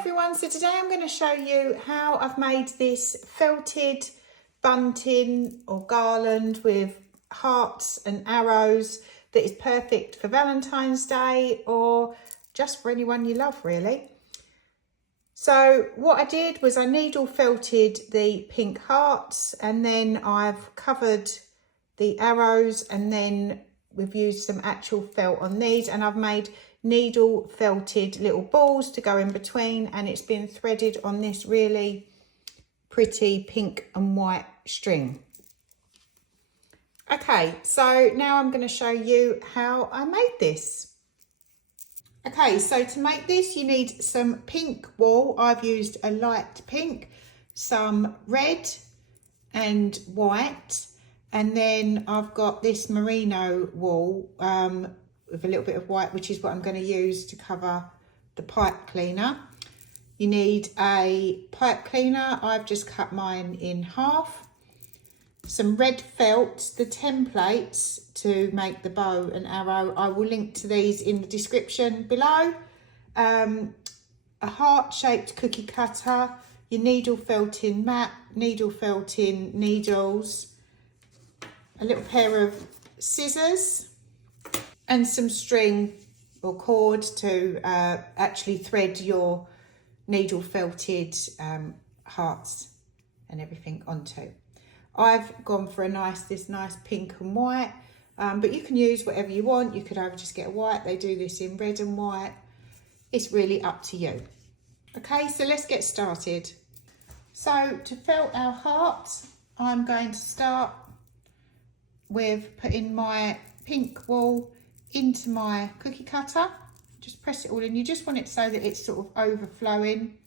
everyone, so today I'm going to show you how I've made this felted bunting or garland with hearts and arrows that is perfect for Valentine's Day or just for anyone you love really. So what I did was I needle felted the pink hearts and then I've covered the arrows and then we've used some actual felt on these and I've made needle felted little balls to go in between and it's been threaded on this really pretty pink and white string. Okay, so now I'm going to show you how I made this. Okay, so to make this you need some pink wool. I've used a light pink, some red and white, and then I've got this merino wool with a little bit of white, which is what I'm going to use to cover the pipe cleaner. You need a pipe cleaner. I've just cut mine in half. Some red felt, the templates to make the bow and arrow. I will link to these in the description below. A heart-shaped cookie cutter, your needle felting mat, needle felting needles, a little pair of scissors, and some string or cord to actually thread your needle felted hearts and everything onto. I've gone for this nice pink and white, but you can use whatever you want. You could either just get a white. They do this in red and white. It's really up to you. Okay, so let's get started. So to felt our hearts, I'm going to start with putting my pink wool into my cookie cutter. Just press it all in. You just want it so that it's sort of overflowing.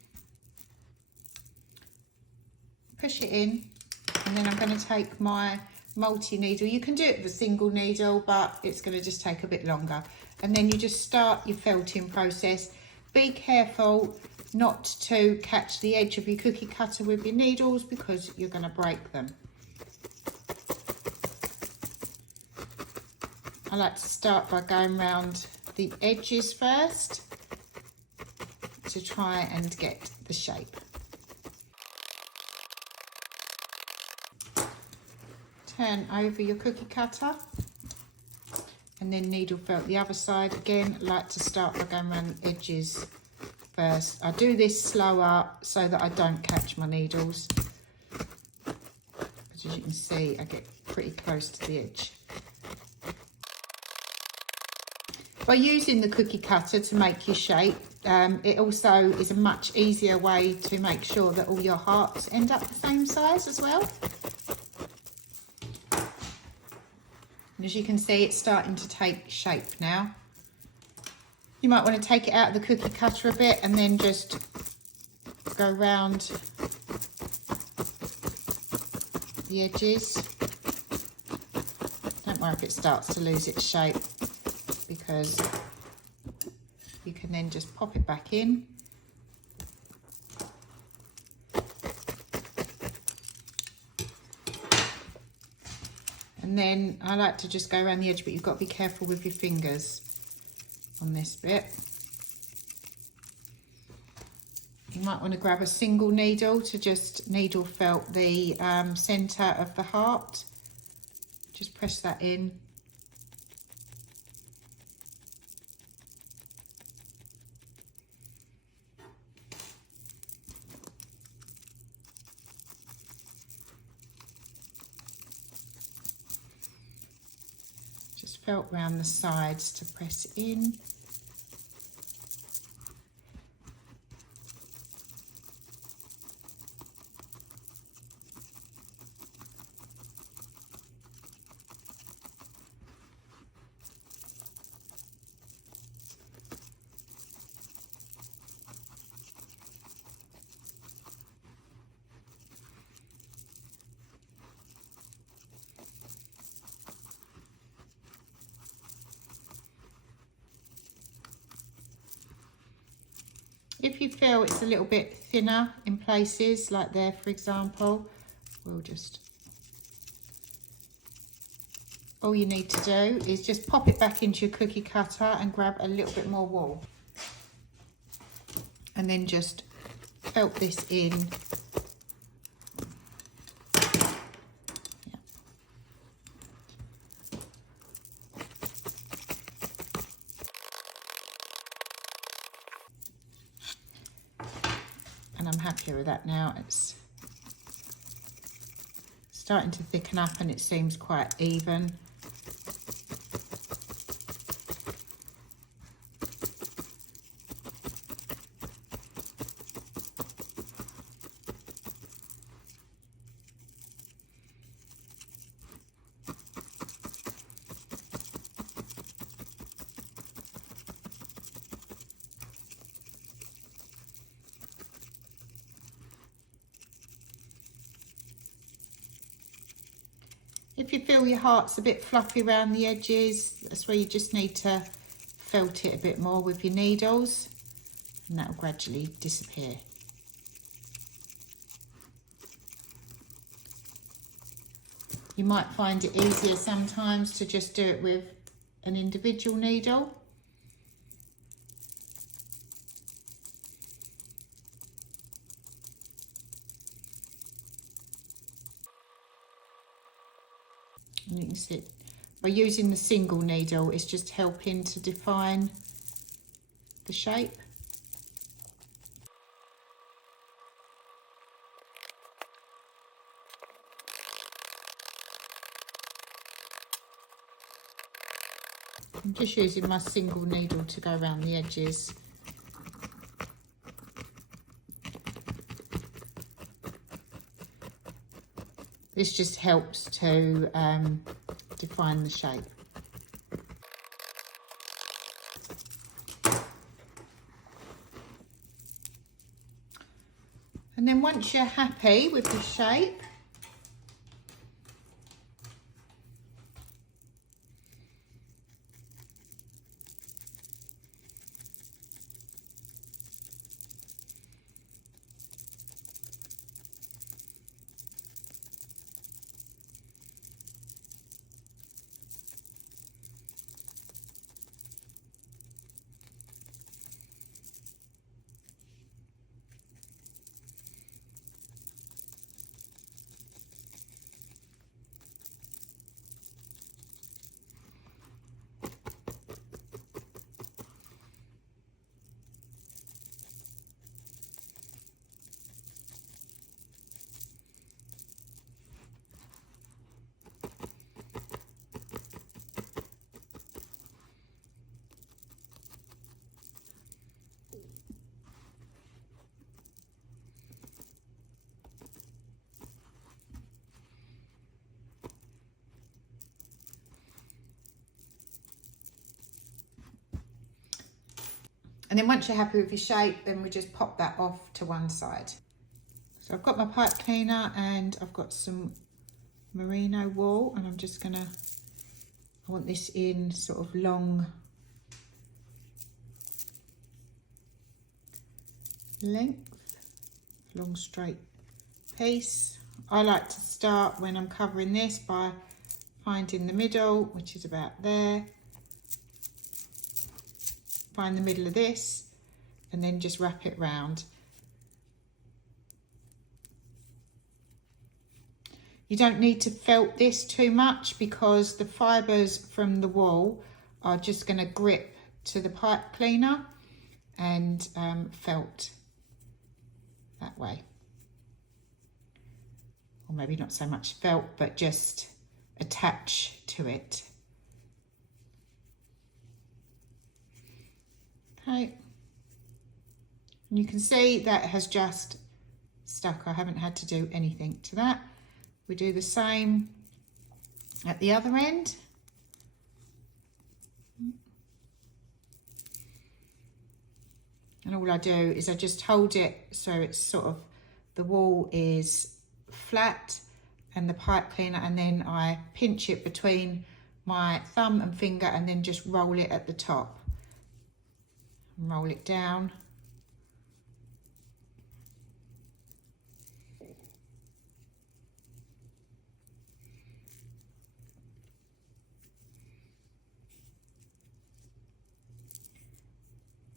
Push it in, and then I'm going to take my multi-needle. You can do it with a single needle, but it's going to just take a bit longer. And then you just start your felting process. Be careful not to catch the edge of your cookie cutter with your needles because you're going to break them. I like to start by going around the edges first to try and get the shape. Turn over your cookie cutter and then needle felt the other side. Again, I like to start by going around the edges first. I do this slower so that I don't catch my needles. But as you can see, I get pretty close to the edge. By using the cookie cutter to make your shape, it also is a much easier way to make sure that all your hearts end up the same size as well. And as you can see, it's starting to take shape now. You might want to take it out of the cookie cutter a bit and then just go round the edges. Don't worry if it starts to lose its shape, because you can then just pop it back in. And then I like to just go around the edge, but you've got to be careful with your fingers on this bit. You might want to grab a single needle to just needle felt the centre of the heart. Just press that in. Felt round the sides to press in. If you feel it's a little bit thinner in places, like there for example, we'll just, all you need to do is just pop it back into your cookie cutter and grab a little bit more wool. and then just felt this in. And I'm happier with that now. It's starting to thicken up and it seems quite even. If you feel your heart's a bit fluffy around the edges, that's where you just need to felt it a bit more with your needles, and that will gradually disappear. You might find it easier sometimes to just do it with an individual needle. And you can see by using the single needle, it's just helping to define the shape. I'm just using my single needle to go around the edges. This just helps to define the shape. And then once you're happy with the shape, and then once you're happy with your shape, then we just pop that off to one side. So I've got my pipe cleaner and I've got some merino wool, and I'm just gonna, I want this in sort of long length, long straight piece. I like to start when I'm covering this by finding the middle, which is about there. Find the middle of this and then just wrap it round. You don't need to felt this too much because the fibres from the wool are just going to grip to the pipe cleaner and felt that way. Or maybe not so much felt, but just attach to it. Okay, and you can see that has just stuck. I haven't had to do anything to that. We do the same at the other end. And all I do is I just hold it so it's sort of, the wool is flat and the pipe cleaner, and then I pinch it between my thumb and finger and then just roll it at the top. Roll it down.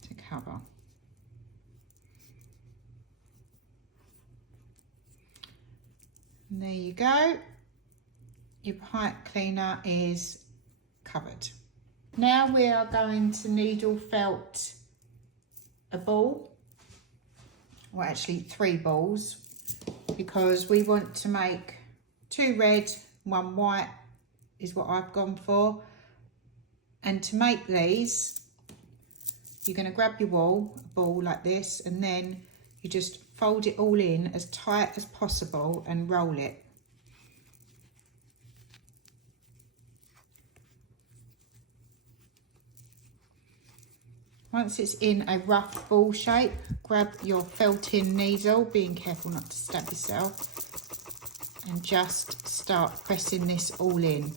To cover. And there you go. Your pipe cleaner is covered. Now we are going to needle felt a ball, or actually 3 balls, because we want to make 2 red, 1 white is what I've gone for. And to make these, you're going to grab your ball like this, and then you just fold it all in as tight as possible and roll it. Once it's in a rough ball shape, grab your felting needle, being careful not to stab yourself, and just start pressing this all in.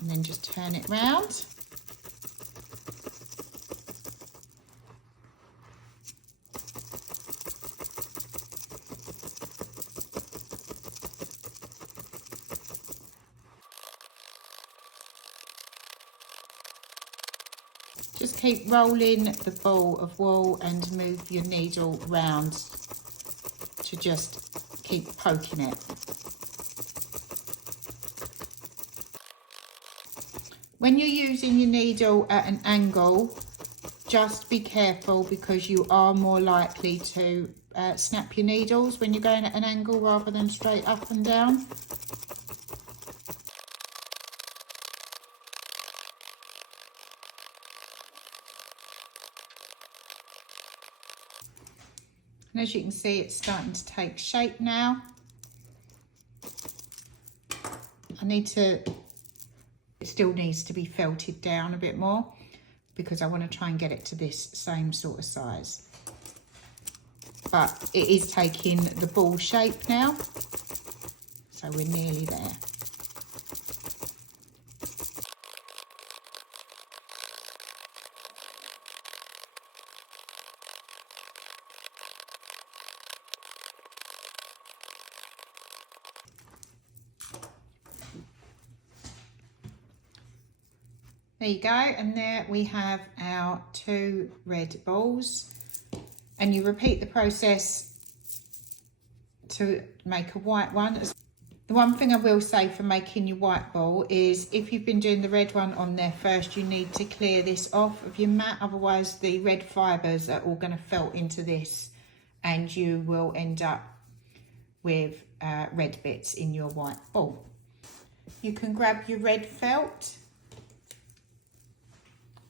And then just turn it round. Just keep rolling the ball of wool and move your needle round to just keep poking it. When you're using your needle at an angle, just be careful, because you are more likely to snap your needles when you're going at an angle rather than straight up and down. And as you can see, it's starting to take shape now. It still needs to be felted down a bit more, because I want to try and get it to this same sort of size. But it is taking the ball shape now, so we're nearly there. There you go, and there we have our 2 red balls. And you repeat the process to make a white one. The one thing I will say for making your white ball is, if you've been doing the red one on there first, you need to clear this off of your mat, otherwise the red fibres are all going to felt into this and you will end up with red bits in your white ball. You can grab your red felt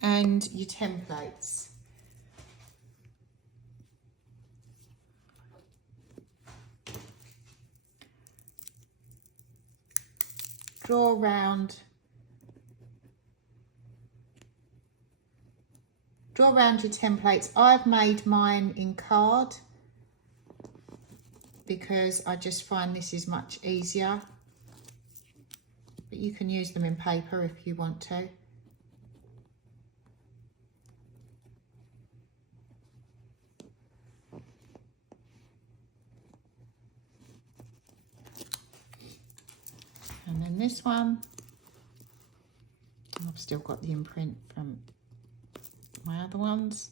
and your templates. Draw round your templates. I've made mine in card because I just find this is much easier, but you can use them in paper if you want to. And then this one, I've still got the imprint from my other ones.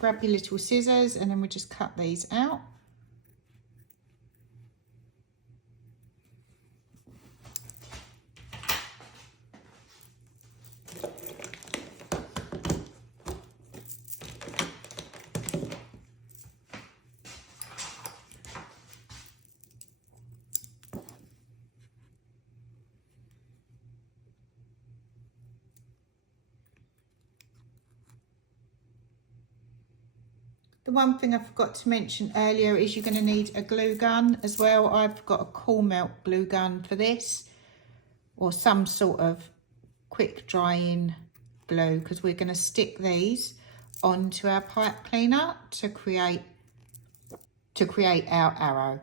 Grab your little scissors and then we just cut these out. The one thing I forgot to mention earlier is you're going to need a glue gun as well. I've got a cool melt glue gun for this, or some sort of quick drying glue, because we're going to stick these onto our pipe cleaner to create our arrow.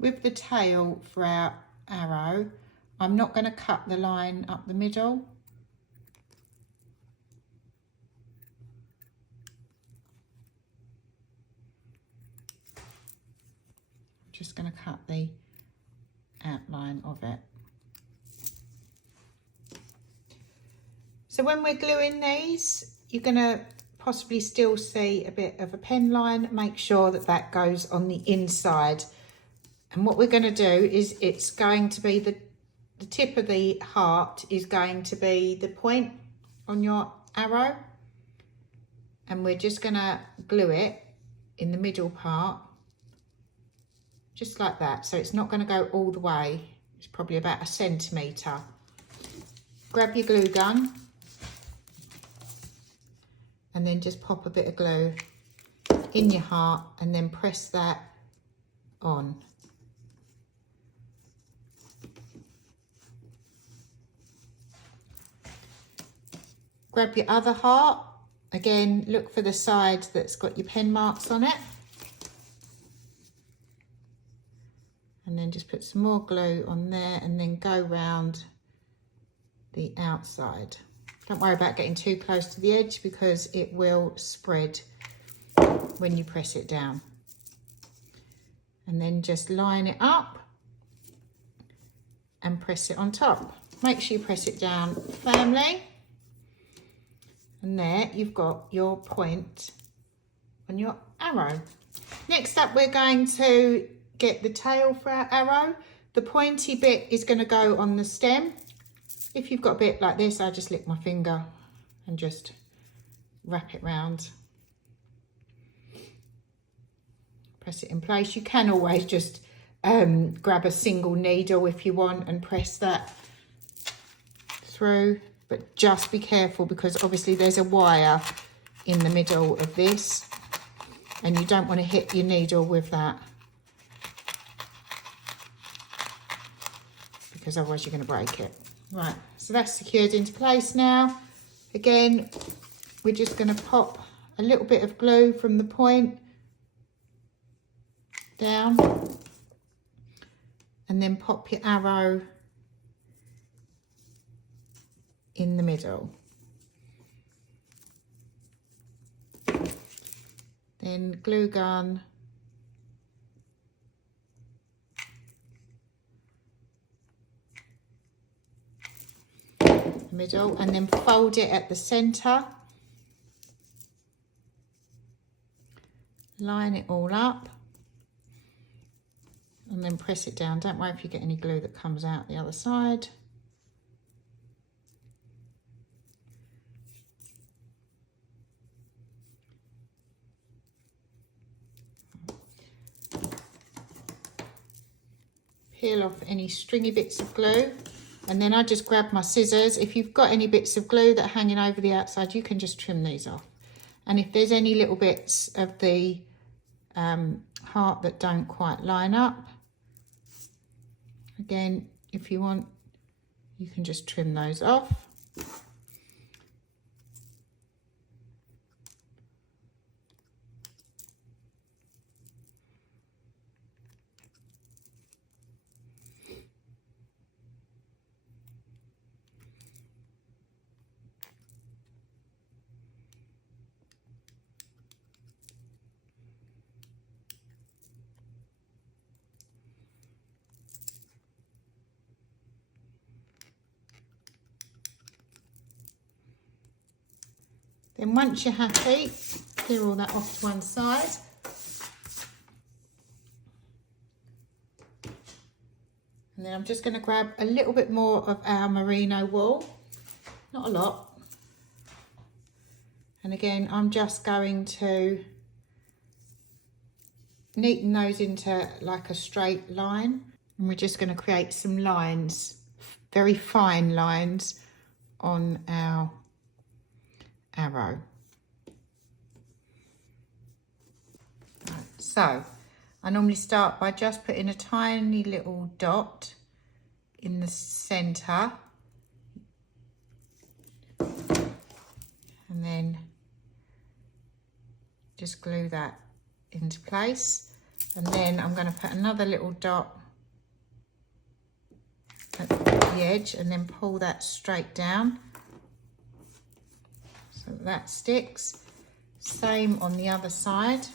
With the tail for our arrow, I'm not going to cut the line up the middle. I'm just going to cut the outline of it. So when we're gluing these, you're going to possibly still see a bit of a pen line. Make sure that that goes on the inside. And what we're going to do is it's going to be the tip of the heart is going to be the point on your arrow. And we're just going to glue it in the middle part, just like that. So it's not going to go all the way. It's probably about 1 centimetre. Grab your glue gun and then just pop a bit of glue in your heart and then press that on. Grab your other heart. Again, look for the side that's got your pen marks on it. And then just put some more glue on there and then go round the outside. Don't worry about getting too close to the edge because it will spread when you press it down. And then just line it up and press it on top. Make sure you press it down firmly. And there you've got your point on your arrow. Next up, we're going to get the tail for our arrow. The pointy bit is going to go on the stem. If you've got a bit like this, I just lick my finger and just wrap it round. Press it in place. You can always just grab a single needle if you want and press that through. But just be careful because obviously there's a wire in the middle of this and you don't want to hit your needle with that because otherwise you're going to break it. Right, so that's secured into place now. Again, we're just going to pop a little bit of glue from the point down and then pop your arrow in the middle. Then glue gun the middle and then fold it at the center. Line it all up and then press it down. Don't worry if you get any glue that comes out the other side. Peel off any stringy bits of glue and then I just grab my scissors. If you've got any bits of glue that are hanging over the outside, you can just trim these off. And if there's any little bits of the heart that don't quite line up, again, if you want, you can just trim those off. Then once you're happy, clear all that off to one side. And then I'm just going to grab a little bit more of our merino wool, not a lot. And again, I'm just going to neaten those into like a straight line. And we're just going to create some lines, very fine lines on our arrow. Right, so I normally start by just putting a tiny little dot in the centre, and then just glue that into place. And then I'm going to put another little dot at the edge and then pull that straight down so that sticks. Same on the other side.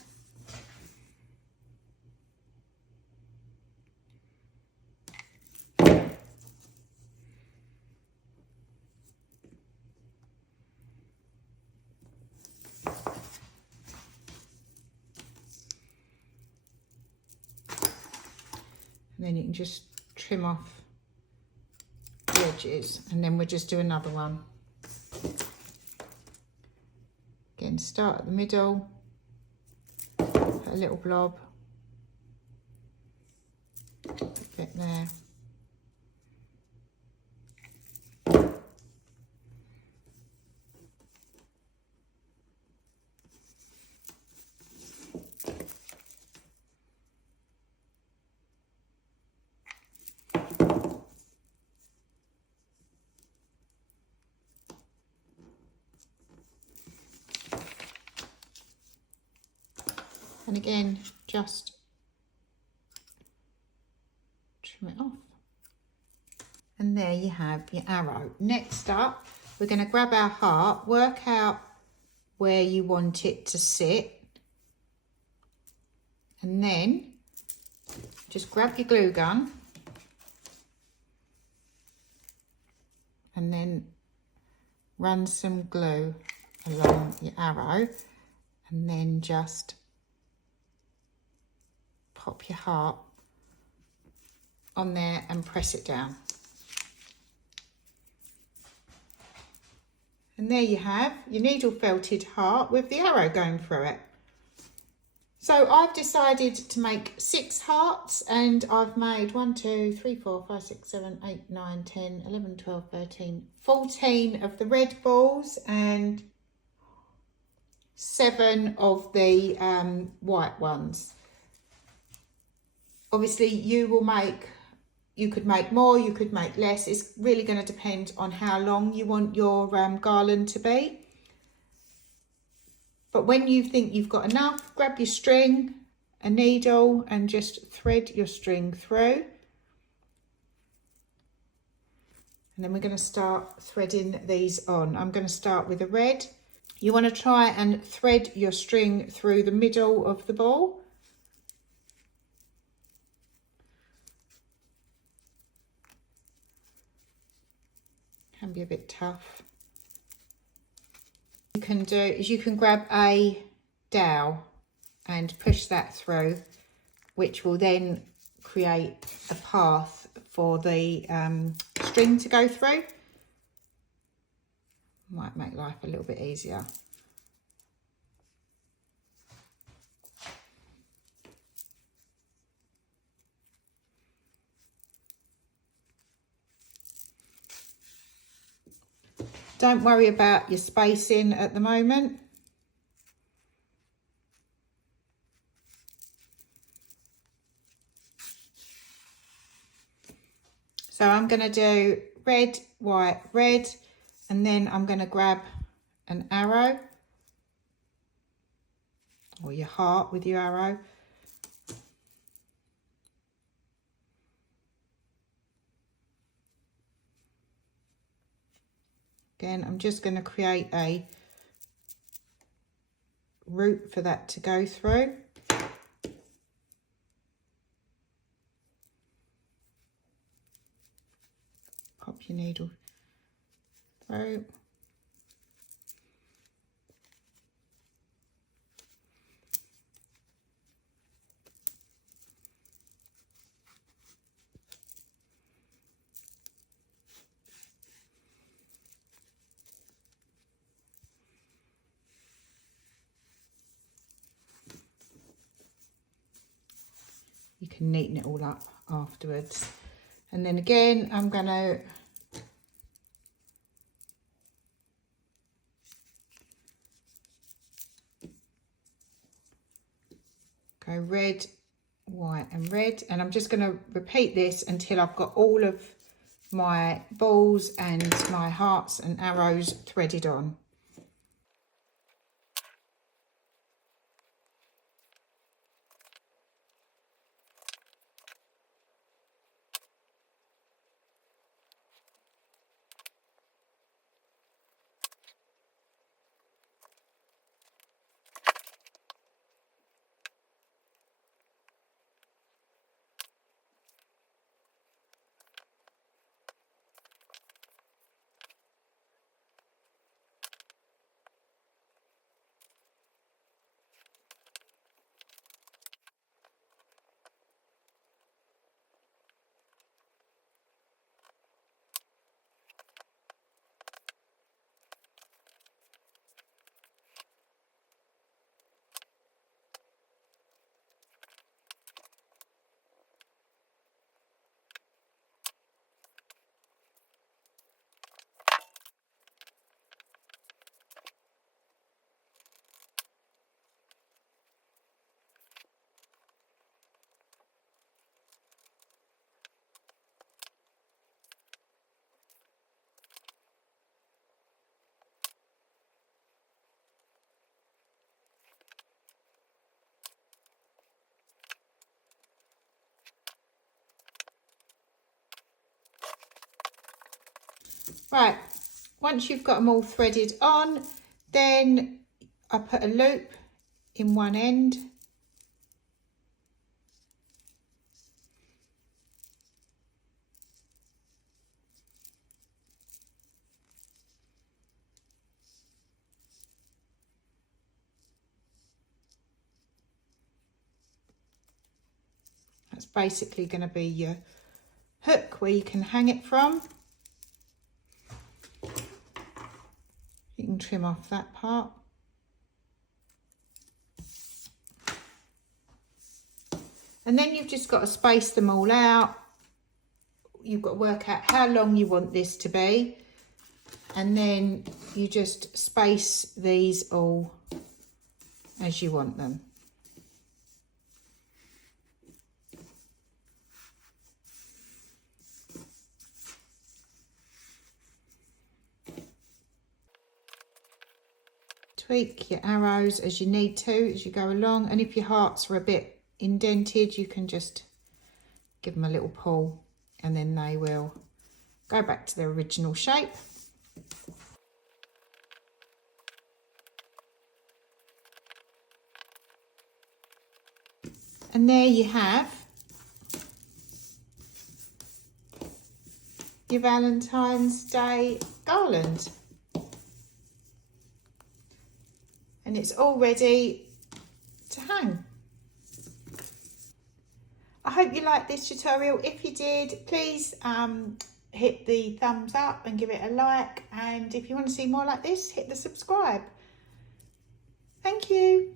And then you can just trim off the edges, and then we'll just do another one. Again, start at the middle, put a little blob, a bit there. And again, just trim it off. And there you have your arrow. Next up, we're going to grab our heart, work out where you want it to sit. And then just grab your glue gun and then run some glue along your arrow, and then just pop your heart on there and press it down. And there you have your needle felted heart with the arrow going through it. So I've decided to make 6 hearts, and I've made 1, 2, 3, 4, 5, 6, 7, 8, 9, 10, 11, 12, 13, 14 of the red balls and 7 of the white ones. Obviously you could make more, you could make less. It's really going to depend on how long you want your garland to be. But when you think you've got enough, grab your string, a needle, and just thread your string through. And then we're going to start threading these on. I'm going to start with a red. You want to try and thread your string through the middle of the ball. Can be a bit tough. You can do is you can grab a dowel and push that through, which will then create a path for the string to go through. Might make life a little bit easier. Don't worry about your spacing at the moment. So I'm going to do red, white, red, and then I'm going to grab an arrow, or your heart with your arrow. Again, I'm just going to create a route for that to go through. Pop your needle through. you can neaten it all up afterwards. And then again, I'm going to go red, white and red, and I'm just going to repeat this until I've got all of my balls and my hearts and arrows threaded on. Right, once you've got them all threaded on, then I put a loop in one end. That's basically going to be your hook where you can hang it from. You can trim off that part. And then you've just got to space them all out. You've got to work out how long you want this to be. And then you just space these all as you want them. Tweak your arrows as you need to as you go along, and if your hearts are a bit indented, you can just give them a little pull and then they will go back to their original shape. And there you have your Valentine's Day garland. And it's all ready to hang. I hope you liked this tutorial. If you did, please hit the thumbs up and give it a like. And if you want to see more like this, hit the subscribe. Thank you.